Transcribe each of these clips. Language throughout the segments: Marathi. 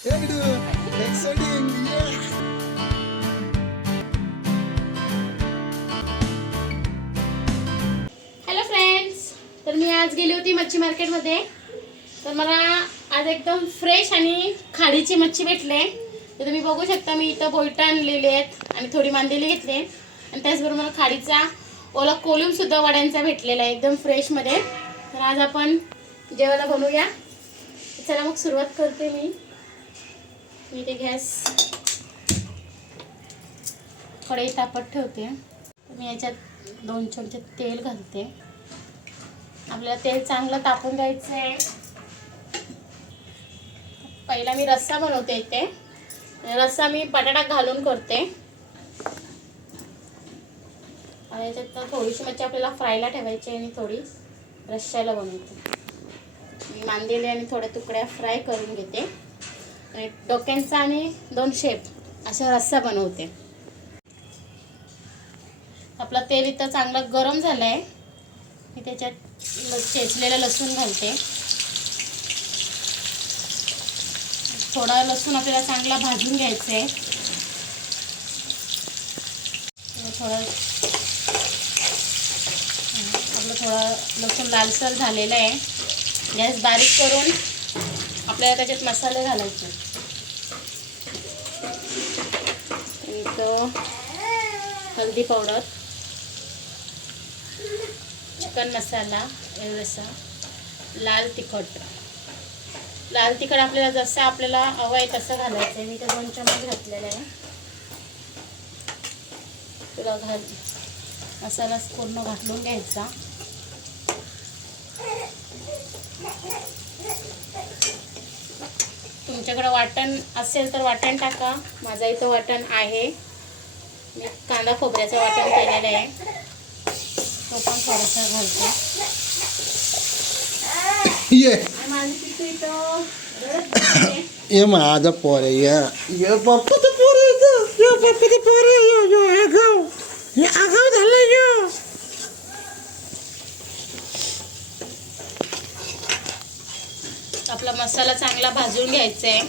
Exciting. Yeah. हॅलो फ्रेंड्स तर मी आज गेली होती मच्छी मार्केटमध्ये. तर मला आज एकदम फ्रेश आणि खाडीची मच्छी भेटले. तर तुम्ही बघू शकता मी इथं बोलटं आणलेले आहेत आणि थोडी मांदेली घेतली आणि त्याचबरोबर मला खाडीचा ओला कोलूम सुद्धा वड्यांचा भेटलेला आहे एकदम फ्रेशमध्ये तर आज आपण जेवायला बनवूया. चला मग सुरुवात करते मी. मी ते गॅस. कढई तापत ठेवते. मी याच्यात दोन चमचे तेल घालते. आपल्याला तेल चांगलं तापून द्यायचं आहे पहिला मी रस्सा बनवते इथे. रस्सा मी बटाटा घालून करते. आणि याच्यात तर थोडीशी मच्छी आपल्याला फ्रायला ठेवायची आणि थोडी रश्श्याला बनवते. मी मांदेली आणि थोड्या तुकड्या फ्राय करून घेते. आणि डोक्यांचा आणि दोन शेप असा रस्सा बनवते. आपलं तेल इथं चांगलं गरम झालं आहे मी त्याच्यात चेचलेलं लसूण घालते. थोडा लसूण आपल्याला चांगला भाजून घ्यायचा आहे थोडं आपलं थोडं लसूण लालसर झालेलं आहे. गॅस बारीक करून आपल्याला त्याच्यात मसाले घालायचे. इथं हल्दी पावडर चिकन मसाला एवढंसा लाल तिखट. लाल तिखट आपल्याला जसं आपल्याला हवं आहे तसं घालायचं आहे मी ते दोन चमच घातलेलं आहे. तुला घाल. मसाला पूर्ण घातून घ्यायचा. तुमच्याकडं वाटण असेल तर वाटण टाका. माझा इथं वाटण आहे. मी कांदा खोबऱ्याचं वाटण केलेलं आहे. तो पण थोडासा घालते. ये. माझी पितू इथं. ये माझा पोर या. ते पोर इथं. ये पप्पा ते पोर यो यो गाव आगाव. झालं यो. आपला मसाला चांगला भाजून घ्यायचा आहे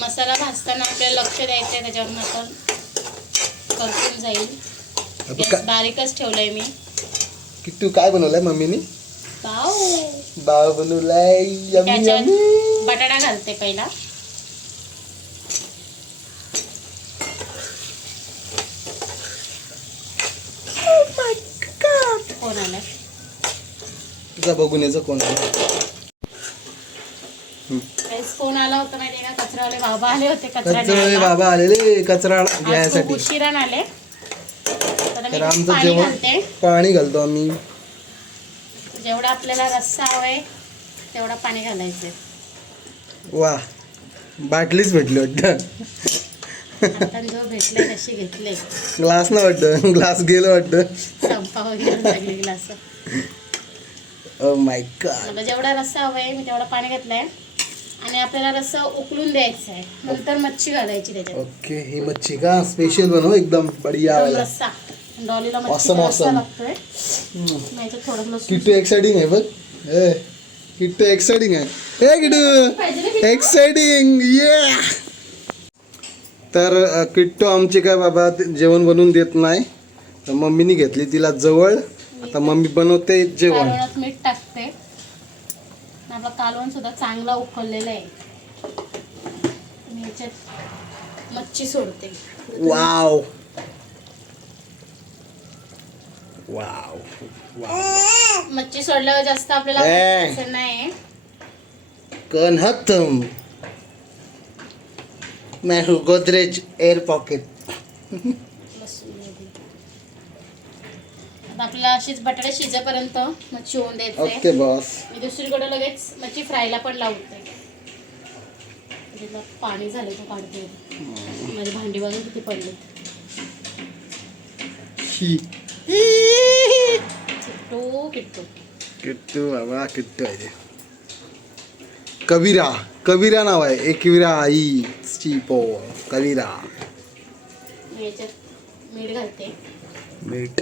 मसाला भाजताना आपल्याला लक्ष द्यायचं आहे त्याच्यावर नंतर करपून जाईल गॅस बारीकच ठेवलंय मी. किट्टू काय बनवलंय मम्मीनी? पाऊ बाळ बनवलाय बटाटा घालते पहिला. कोण आलाय? तुझा बघून यायचं कोण आला. होता का? कचरावाले बाबा आले होते कचरा. बाबा आलेले कचरा घ्यायसाठी. उशिरान आले. तर आमचं पाणी जेवण घालते. पाणी घालतो आम्ही. जेवढा आपल्याला रस्सा हवाय तेवढा पाणी घालायचं वा बाटलीच भेटली वाटतं. भेटले तशी घेतले ग्लास ना वाटतं ग्लास गेलं वाटतं. ग्लास माय गॉड मला जेवढा रस्सा हवाय मी तेवढा पाणी घातलाय. आणि आपल्याला रस्सा उकळून द्यायचा आहे. नंतर मच्छी घालायची त्याच्यात. ओके ही मच्छी का? स्पेशल बनव एकदम बढिया वाला. रस्सा. डॉलीला Awesome, मच्छीचा रस्सा awesome. लागतोय. हम्म. मग याच्यात थोडं लसूण. किट्टू एक्साइटिंग आहे बघ. ए किट्टू एक्साइटिंग आहे. ए किट्टू. पाहिजे ना किती? एक्साइटिंग ये तर अ, किट्टू आमची काय बाबा ते जेवण बनवून देत नाही. तर मम्मीनी घेतली तिला जवळ. आता मम्मी बनवते जेवण. कालवणात मीठ टाकते. आपलं कालवण सुद्धा चांगला उकळलेलं आहे. मी याच्यात मच्छी सोडते. वाव. वाव. वाव. मच्छी सोडल्यावर जास्त आपल्याला ए. नाही. मैं हूँ गोदरेज एयर पॉकेट लसूण वगैरे. आता आपल्याला अशीच बटाटा शिजेपर्यंत मच्छी होऊन द्यायचं. ओके बॉस मी दुसरीकडे लगेच मच्छी फ्रायला पण लावते त्याच्यातलं पाणी झालं तो काढते माझी भांडी बघून किती पडले ही किट्टू किट्टू. किट्टू बाबा किट्टू आहे. ते कबीरा कबीरा नाव आहे. एकविरा आई चिपो कबीरा मी याच्यात मीठ घालते. मीठ.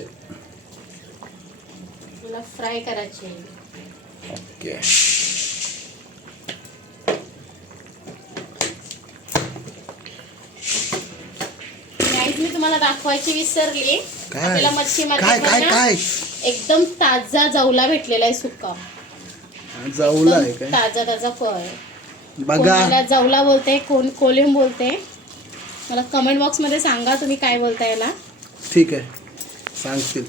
तुला फ्राय करायची आहे. ओके मी तुम्हाला दाखवायची विसरली. काय? आपल्याला मच्छी काय काय मार्केट काय? एकदम ताजा जवला भेटलेला आहे सुका. जाऊला आहे ताजा ताजा फळ. आहे बघा जवला बोलते कोण कोलिम बोलते? मला कमेंट बॉक्समध्ये सांगा तुम्ही काय बोलता याला. ठीक आहे. सांगतील.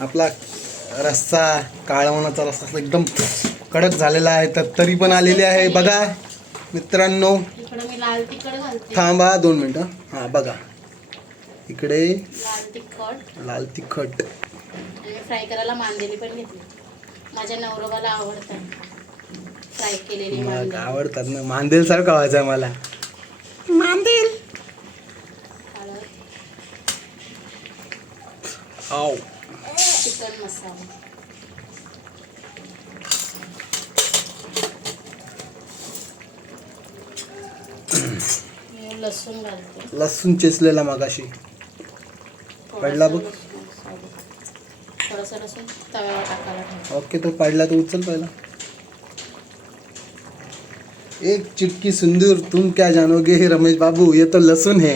आपला रस्सा काळवणाचा रस्सा एकदम कडक झालेला आहे तर तरी पण आलेली आहे. बघा मित्रांनो. इकडे मी लाल तिखट घालते. थांबा दोन मिनटं. हां बघा. इकडे लाल तिखट. लाल तिखट. आणि फ्राय करायला मांदेली पण घेतली. माझ्या नवरोबाला आवडतात. फ्राय केलेली आवडतात ना. मांदेल सारखं व्हायचं मला. मांदेल. आव. चिकन मसाला लसूण घालते. लसूण चेचलेला मगाशी. पडला बघ. थोडंसं लसूण तव्यावर टाकायला ठेव ओके तो पडला तो उचल पहिला. एक चिटकी सिंदूर तुम क्या जानोगे? हे रमेश बाबू ये तो लहसुन है.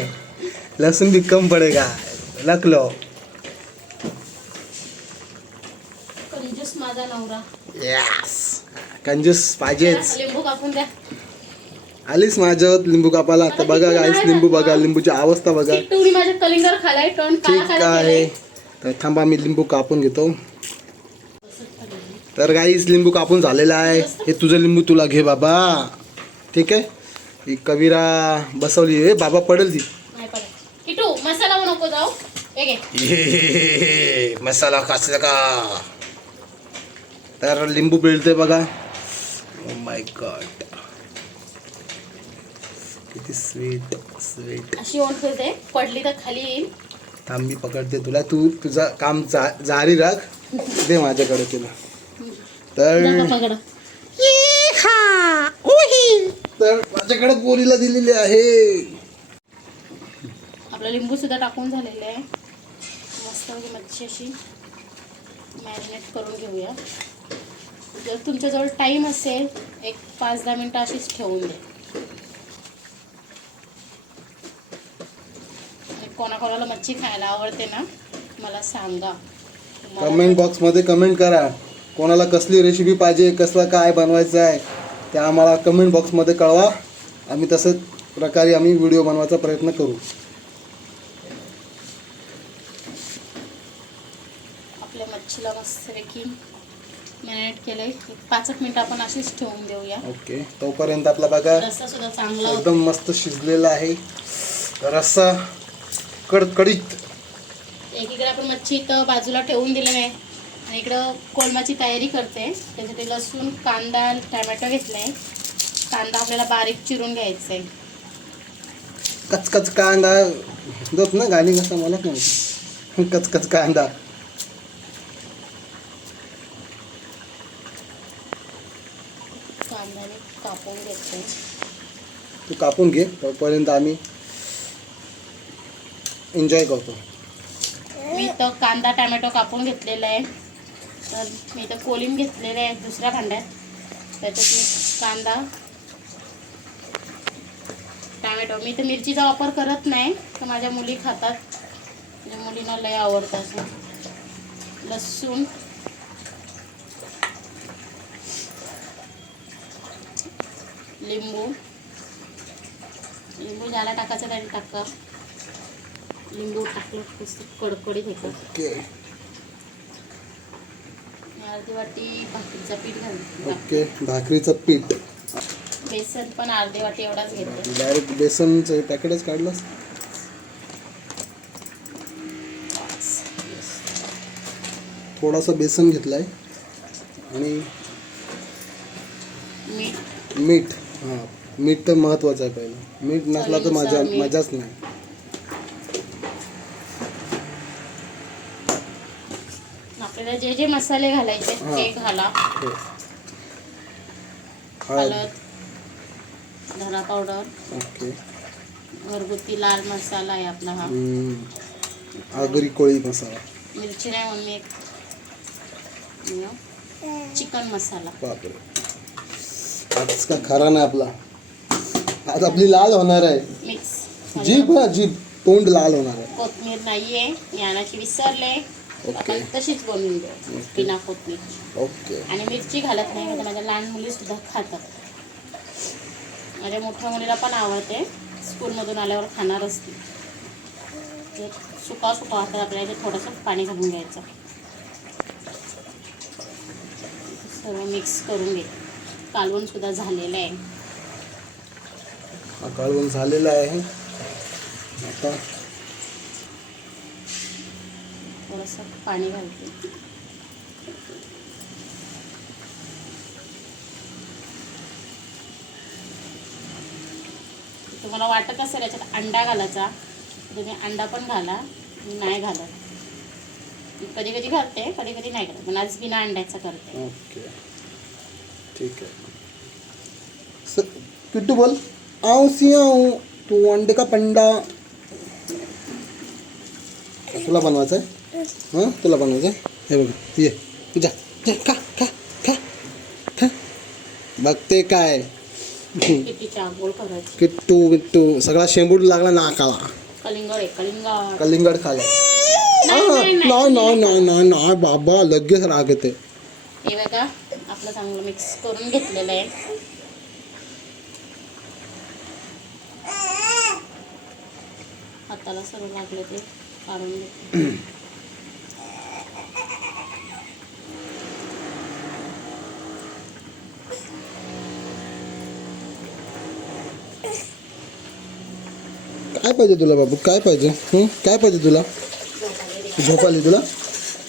लहसुन भी कम पड़ेगा. रख लो कंजूस माझा नवरा यस कंजूस पाहिजेच लिंबू कापून द्या. आलीस माझ्यावर लिंबू कापाला आता बघा गाईस लिंबू बघा लिंबूची अवस्था बघा. कलिंगर खालाय टोन ठीक आहे. तर थांबा मी लिंबू कापून घेतो. तर गाईस लिंबू कापून झालेला आहे. हे तुझं लिंबू तुला घे बाबा. ठीक आहे? ही कविरा बसवली. आहे बाबा पडेल ती. नाही पडत किटू मसाला पण नको जाऊ. हे घे. ये, मसाला कसला का? तर लिंबू पिळते बघा. माय गॉड किती स्वीट स्वीट अशी ओढ फिरते पडली तर खाली येईल. थांब मी पकडते तुला. तू तुझं काम जा जारी राख. दे माझ्याकडे तुला. तर पकड. तर माझ्याकडे पोरीला दिलेली आहे. आपला लिंबू सुद्धा टाकून झालेलं आहे. मस्त म्हणजे मच्छी अशी. मॅरिनेट करून घेऊया. जर तुमच्याजवळ टाईम असेल एक पाच दहा मिनटं अशीच ठेवून दे. कोणाकोणाला मच्छी खायला आवडते ना मला सांगा. कमेंट बॉक्समध्ये कमेंट करा. कोणाला कसली रेसिपी पाहिजे कसलं काय बनवायचं आहे ते आम्हाला कमेंट बॉक्समध्ये कळवा. आम्ही तसंच प्रकारे आम्ही व्हिडिओ बनवायचा प्रयत्न करू आपल्या मच्छीला मस्तपैकी केलंय. एक पाच एक मिनटं आपण अशीच ठेवून देऊया. ओके. तोपर्यंत आपला बघा रस्सा सुद्धा चांगला होता. एकदम मस्त शिजलेला आहे. रस्सा कडकडीत एकीकडे आपण मच्छी इथं बाजूला ठेवून दिलं नाही. आणि इकडं कोलमाची तयारी करते. त्यासाठी लसूण कांदा टमॅटो घेतलाय. कांदा आपल्याला बारीक चिरून घ्यायचा आहे कचकच कांदा. दोत ना गाणी कसं मला नाही कचकच कांदा कांद्याने कापून घेते तू कापून घे. तोपर्यंत आम्ही एन्जॉय करतो. मी तर कांदा टमॅटो कापून घेतलेला आहे. तर मी तर कोलीम घेतलेले आहे दुसऱ्या भांड्यात. त्याच्यात मी कांदा टमॅटो. मी तर मिरचीचा वापर करत नाही तर माझ्या मुली खातात. माझ्या मुलींना लय आवडतं असं. लसूण. लिंबू. लिंबू ज्याला टाकायचं त्याने टाका. लिंबू टाकलं मस्त कडकडीत होतं ओके. अर्धी वाटी भाकरीचं पीठ घालते. ओके भाकरीचं पीठ. बेसन पण अर्धी वाटी एवढाच घेते. डायरेक्ट बेसनचं पॅकेटच काढलंस? थोडंसं बेसन घेतलं आहे आणि मीठ. मीठ. मीठ तर महत्त्वाचं आहे पहिलं. मीठ नसला तर मजा चवीनुसार मीठ. मजाच नाही. आपल्याला जे जे मसाले घालायचे हा. ते घाला. हो. हळद. हळद धना पावडर ओके. घरगुती लाल मसाला आहे आपला हा. हम्म. आगरी कोळी मसाला. मिरची नाही मम्मी एक. चिकन मसाला. बापरे. आज का खरा नाही आपला. आज आपली लाल होणार आहे. मिक्स जीभ हा जीभ. तोंड लाल होणार आहे. कोथमीर नाहीये आणायची विसरले. ओके. आपण तशीच बनवून देऊ बिना कोथमीर. ओके. आणि मिरची घालत नाही म्हणजे माझ्या लहान मुली सुद्धा खातात. माझ्या मोठ्या मुलीला पण आवडते. स्कूलमधून आल्यावर खाणार असते ते सुका सुका वाटत आपल्याला ते थोडंसं पाणी घालून घ्यायचं. सर्व मिक्स करून घे. कालवण सुद्धा झालेलं आहे. हा कालवण झालेला आहे. आता थोडंसं पाणी घालते. तुम्हाला वाटत असेल याच्यात अंडा घालायचा. तुम्ही अंडा पण घाला मी नाही घालत. कधी कधी घालते कधी कधी नाही घालत. पण आज बिना अंड्याचं करते. ओके. ठीक आहे. किट्टू बोल. सी आऊ तू अंडे का पंडा। तुला बनवायचं आहे हाँ तुला बनवायचं आहे हे बघ ये जा जा का का का का बघते काय? किट्टू किट्टू सगळा शेंबूड लागला नाकाला कलिंगड कलिंगड कलिंगड खाला नाही, नाही. नाही नाही नाही नाही. नाही बाबा लगेच राग येते हे बघा आपलं चांगलं मिक्स करून घेतलेलं आहे. हाताला सर्व लागलं ते काढून काय पाहिजे तुला बाबू? काय पाहिजे? हं? काय पाहिजे तुला? झोप आली तुला?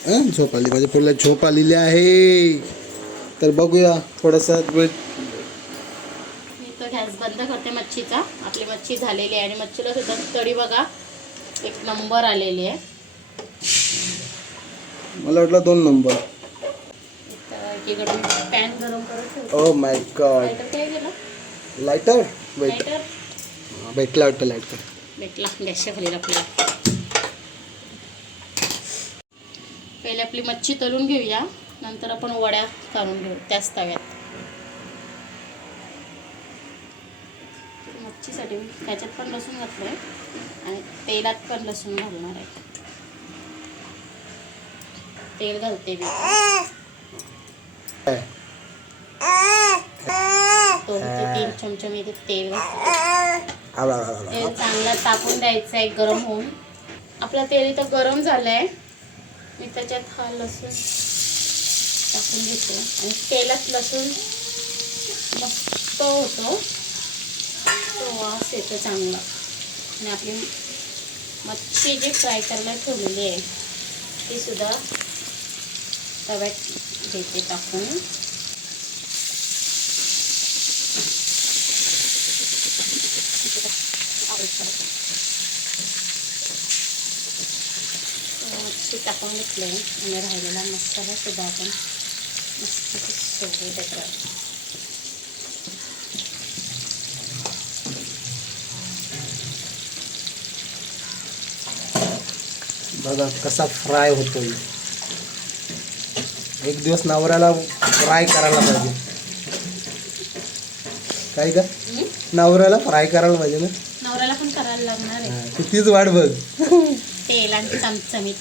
हं? झोप आली. माझ्या पोरला झोप आलेली आहे. तर बघूया थोडासा वेळ मी तो गॅस बंद करते मच्छीचा. आपली मच्छी झालेली आहे आणि मच्छीला सुद्धा तरी बघा. एक नंबर आलेली आहे. मला वाटलं दोन नंबर. एकीकडून पॅन गरम करत ओ माय गॉड लाईटर काय गेलं? लायटर वेट भेटला वाटतं लायटर भेटला गॅसच्या खाली आपल्याला पहिले आपली मच्छी तळून घेऊया. नंतर आपण वड्या काढून घेऊ त्याच तव्यात. मिरचीसाठी मी त्याच्यात पण लसूण घातलं आहे आणि तेलात पण लसूण घालणार आहे. तेल घालते मी. दोन ते तीन चमचे मी तेल घातलं तेल चांगला तापून द्यायचं आहे गरम होऊन. आपलं तेल इथं गरम झालं आहे मी त्याच्यात हा लसूण टाकून घेतो. आणि तेलात लसूण मस्त होतो. वास येतो चांगला. आणि आपली मच्छी जी फ्राय करायला ठेवलेली आहे ती सुद्धा तव्यात घेते टाकून. मच्छी टाकून घेतलं आहे आणि राहिलेला मसाला सुद्धा आपण मस्त सोबत त्याच्यावर बघा कसा फ्राय होतोय? एक दिवस नवऱ्याला फ्राय करायला पाहिजे. काय का? नवऱ्याला फ्राय करायला पाहिजे ना? नवऱ्याला पण करायला लागणार आहे. हा, वाट बघ. तेल आणि चमचमीत.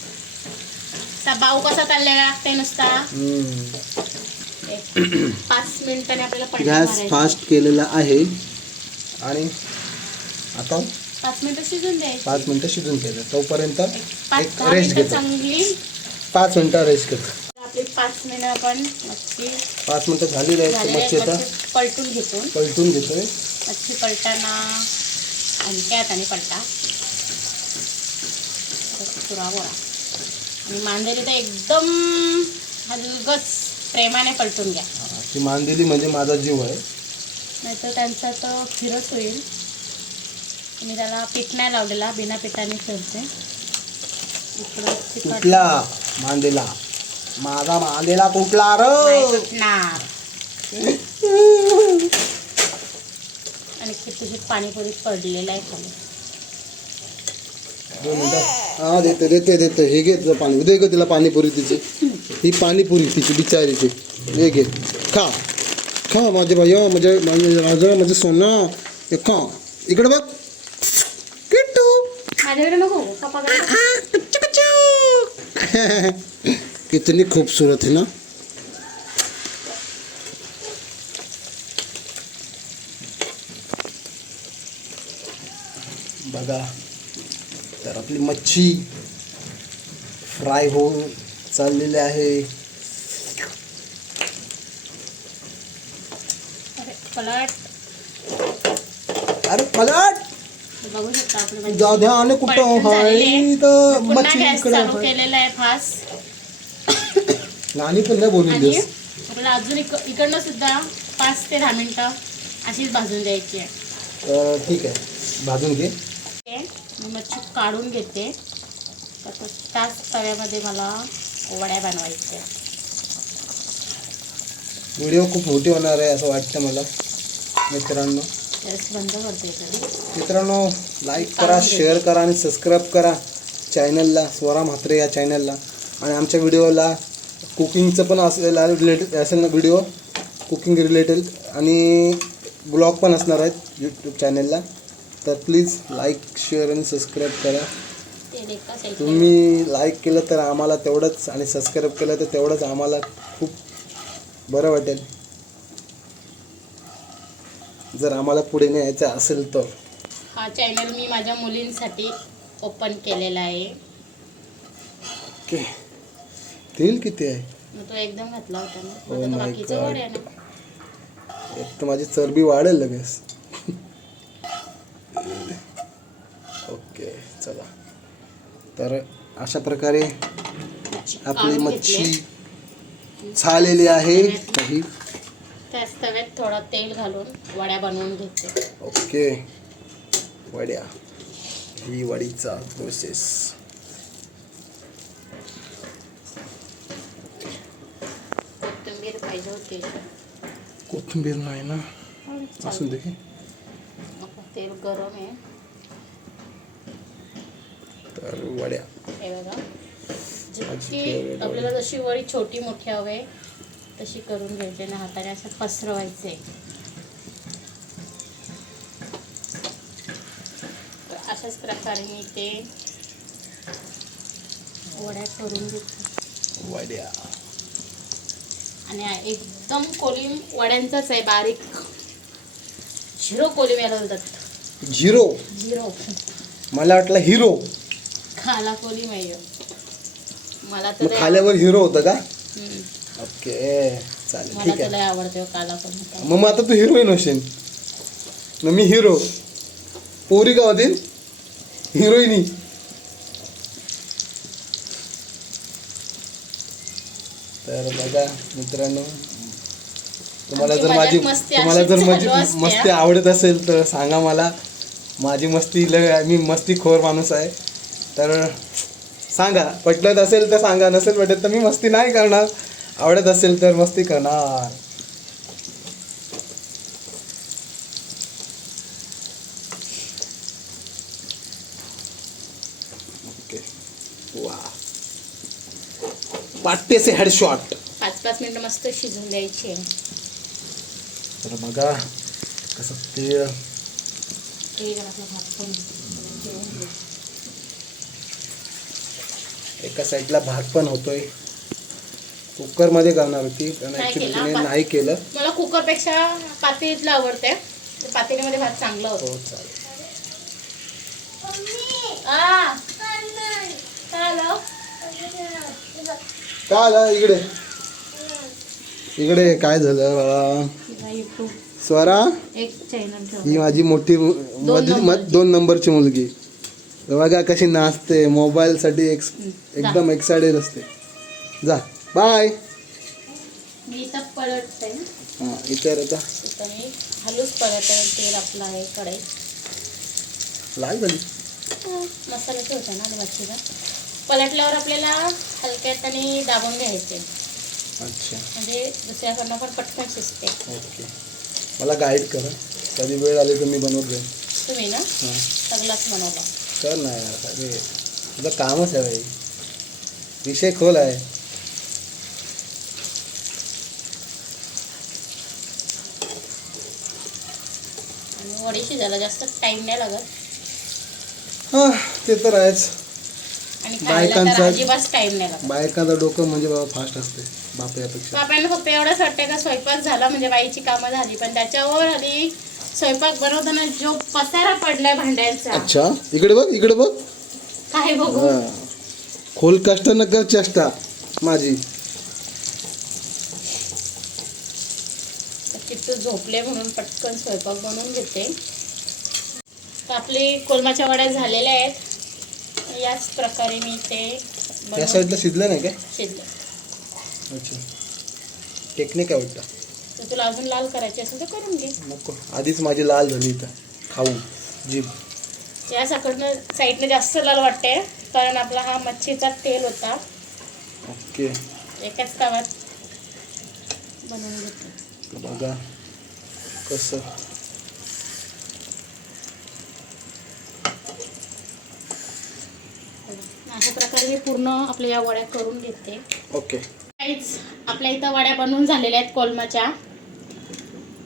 बाऊ कसा चाललेला लागते नुसता? हम्म. एक पाच मिनिटाने आपल्याला गॅस मारायची. फास्ट केलेला आहे. आणि आता पाच मिनिटं शिजून द्यायची. पाच मिनटं शिजून घ्यायचं. तोपर्यंत एक पाच दहा रेस्ट मिनिटं घेतो. चांगली. पाच मिनटं रेस्ट घेतो. आपली पाच मिनिटं आपण मच्छी पाच मिनटं झाली राहील झालेली मच्छी आहे. आता. मच्छी पलटून घेतो पलटून घेतोय. मच्छी पलटाना. हलक्यात आणि पलटा. पुरा बोरा आणि मांदेली तर एकदम हलगच प्रेमाने पलटून घ्या. हा, ती मांदेली म्हणजे माझा जीव आहे. नाहीतर त्यांचा तर फिरच होईल. मी त्याला पीठ नाही लावलेला बिना पिठाने ठेवते. इकडं तिखट तुटला मांदेला. माझा मांदेला तुटला नाही र तुटणार. आणि कितीशी पाणीपुरी पडलेलं आहे खाली. दोन मिनिटं. हा देते देते देते. हे घे तुझं पाणी. दे ग तिला पाणीपुरी तिची. ही पाणीपुरी तिची बिचारीची. हे घे. खा. खा माझे भाई. माझे माझे राजा माझे सोनं. हे खा. इकडे बघ. माझ्याकडे नको कितनी खूबसूरत है ना। बघा तर आपली मच्छी फ्राय होऊन चाललेली आहे. अरे पलट. अरे पलट! बघू शकता मच्छी. दादा आणि कुठं. हाय तर पुन्हा मच्छी गॅस इकडे चालू आहे. केलेला आहे फास नानी पण नाही आणि बोलली आपल्याला अजून इक इकडनं सुद्धा पाच ते दहा मिनिटं अशीच भाजून द्यायची आहे. ठीक आहे. भाजून घे. मी मच्छी काढून घेते. तर तो- त्याच तव्यामध्ये मला वड्या बनवायच्या व्हिडिओ खूप मोठी होणार आहे असं वाटतं मला मित्रांनो. गॅस बंद करते तरी मित्रांनो लाईक करा शेअर करा आणि सबस्क्राईब करा चॅनलला स्वरा म्हात्रे या चॅनलला आणि आमच्या व्हिडिओला कुकिंगचं पण असेल रिलेटेड असेल ना व्हिडिओ कुकिंग रिलेटेड आणि ब्लॉग पण असणार आहेत यूट्यूब चॅनलला तर प्लीज लाईक शेअर आणि सबस्क्राईब करा. तुम्ही लाईक केलं तर आम्हाला तेवढंच आणि सबस्क्राईब केलं तर तेवढंच आम्हाला खूप बरं वाटेल. जर आम्हाला पुढे न्यायचं असेल तर. हा चॅनल मी माझ्या मुलींसाठी ओपन केलेला आहे. ओके. तेल किती आहे? मग तो एकदम घातला होता ना. Oh आता तो my बाकीचं God. वड आहे ना. एक तर माझी चरबी वाढेल लगेच. ओके चला. तर अशा प्रकारे आपली काढून मच्छी घेतली. झालेली आहे. काही? त्याच तव्यात थोडं तेल घालून वड्या बनवून घेते. ओके. वड्या. ही वडीचा प्रोसेस कोथिंबीर पाहिजे होती. कोथिंबीर नाही ना? असून दे तेल गरम आहे. तर वड्या. हे जितकी. आपल्याला जशी वडी छोटी मोठी हवे तशी करून घ्यायची ना हाताने असं पसरवायचे तर अशाच प्रकारे मी ते वड्या करून घेते. वड्या. आणि एकदम कोलिम वड्यांचाच आहे बारीक. झिरो कोलिम याला बोलतात. झिरो. झिरो. मला वाटलं हिरो. खाला कोलिम आहे. मला तर खाल्यावर हिरो होतं का. ओके चालेल ठीक आहे. आवडते काला कोलिम. मग मग आता तू हिरोईन होशील. मग मी हिरो. पोरी का होतील? हिरोईनी. तर बघा मित्रांनो तुम्हाला जर माझी तुम्हाला जर माझी मस्ती आवडत असेल तर सांगा मला. माझी मस्ती लय मी मस्तीखोर माणूस आहे. तर सांगा. पटत असेल तर सांगा. नसेल पटत तर मी मस्ती नाही करणार. आवडत असेल तर मस्ती करणार ओके वा से हेडशॉट पाच पाच मिनिटं मस्त शिजून द्यायची. आहे. तर बघा कसं तेल. एका साईडला भात पण होतोय. कुकरमध्ये करणार होती पण नाही ऍक्च्युली केला, तिने भात. नाही केलं. मला कुकरपेक्षा पातेलीतलं आवडते ते पातेलीमध्ये भात चांगला होतो. हो चालेल. आ, काय आलं? काय आलं इकडे? इकडे काय झालं बाळा? स्वरा? ही माझी मोठी मधली. दोन नंबरची मुलगी. बघा कशी नाचते मोबाईलसाठी एक एकदम एक्सायटेड असते. जा. बाय हां आता तेल आपलं आहे कढई. लाल झाली. मसाला ठेवते ना मच्छीला पलटल्यावर आपल्याला हलक्यात आणि दाबून घ्यायचे. अच्छा. म्हणजे दुसऱ्याकडनं पण पटकन शिजते. मला गाईड करा. कधी वेळ आली तर मी बनवत जाईन तुम्ही ना? सगळंच बनवलं. कर ना अरे तुझं कामच आहे बाई. विषय खोल आहे. आणि झाला जास्त टाईम नाही लागत. हा ते तर आहेच. आणि खायला तर बायकांचा- अजिबात टाइम नाही लागत. बायकांचं डोकं म्हणजे बाबा फास्ट असते बापयापेक्षा बापांना फक्त एवढंच वाटतं का स्वयंपाक झाला म्हणजे बाईची कामं झाली पण त्याच्यावर आधी स्वयंपाक बनवताना जो पसारा पडलाय भांड्यांचा. अच्छा इकडे बघ इकडे बघ. काय बघू? हा. खोल कष्ट न कर चेष्टा माझी. किट्टू झोपले म्हणून पटकन स्वयंपाक बनवून घेते. तर आपली कोलमाच्या वड्या झालेल्या आहेत. याच प्रकारे मी ते या साईडला शिजलं नाही काय? शिजले. अच्छा. टेक्निक आहे वाटतं. तर तुला अजून लाल करायचे असेल तर करून घे. नको. आधीच माझी लाल झाली इथं. खाऊन. जीभ. या साकडनं साईडने जास्त लाल वाटते कारण आपला हा मच्छीचा तेल होता. ओके. एकाच तावात बनवून घेतलं तर बघा कसं अशा प्रकारे मी पूर्ण आपल्या या वड्या करून घेते. ओके. काहीच आपल्या इथं वड्या बनवून झालेल्या आहेत कोलमाच्या.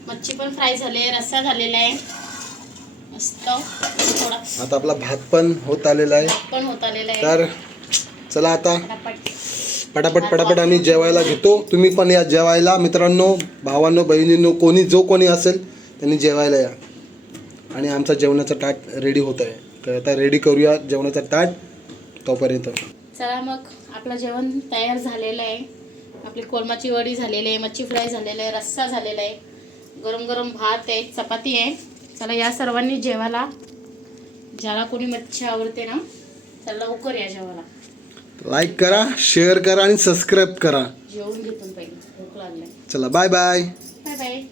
मच्छी पण फ्राय झाली आहे रस्सा झालेला आहे. मस्त. थोडा आता आपला भात पण होत आलेला आहे. पण होत आलेला आहे. तर चला आता पटापट. पटापट पटापट आम्ही जेवायला घेतो. तुम्ही पण या जेवायला. मित्रांनो भावांनो बहिणींनो कोणी जो कोणी असेल त्यांनी जेवायला या. आणि आमचा जेवणाचा ताट रेडी होत आहे. तर आता रेडी करूया जेवणाचा ताट तोपर्यंत. चला मग आपलं जेवण तयार झालेलं आहे. आपली कोलमाची वडी झालेली आहे मच्छी फ्राय झालेलं आहे रस्सा झालेला आहे. गरम गरम भात आहे चपाती आहे. चला या सर्वांनी जेवायला. ज्याला कोणी मच्छी आवडते ना चला लवकर या जेवायला. लाईक करा शेअर करा आणि सबस्क्राईब करा. जेवून घेतो पहिले भूक लागली. चला बाय बाय बाय बाय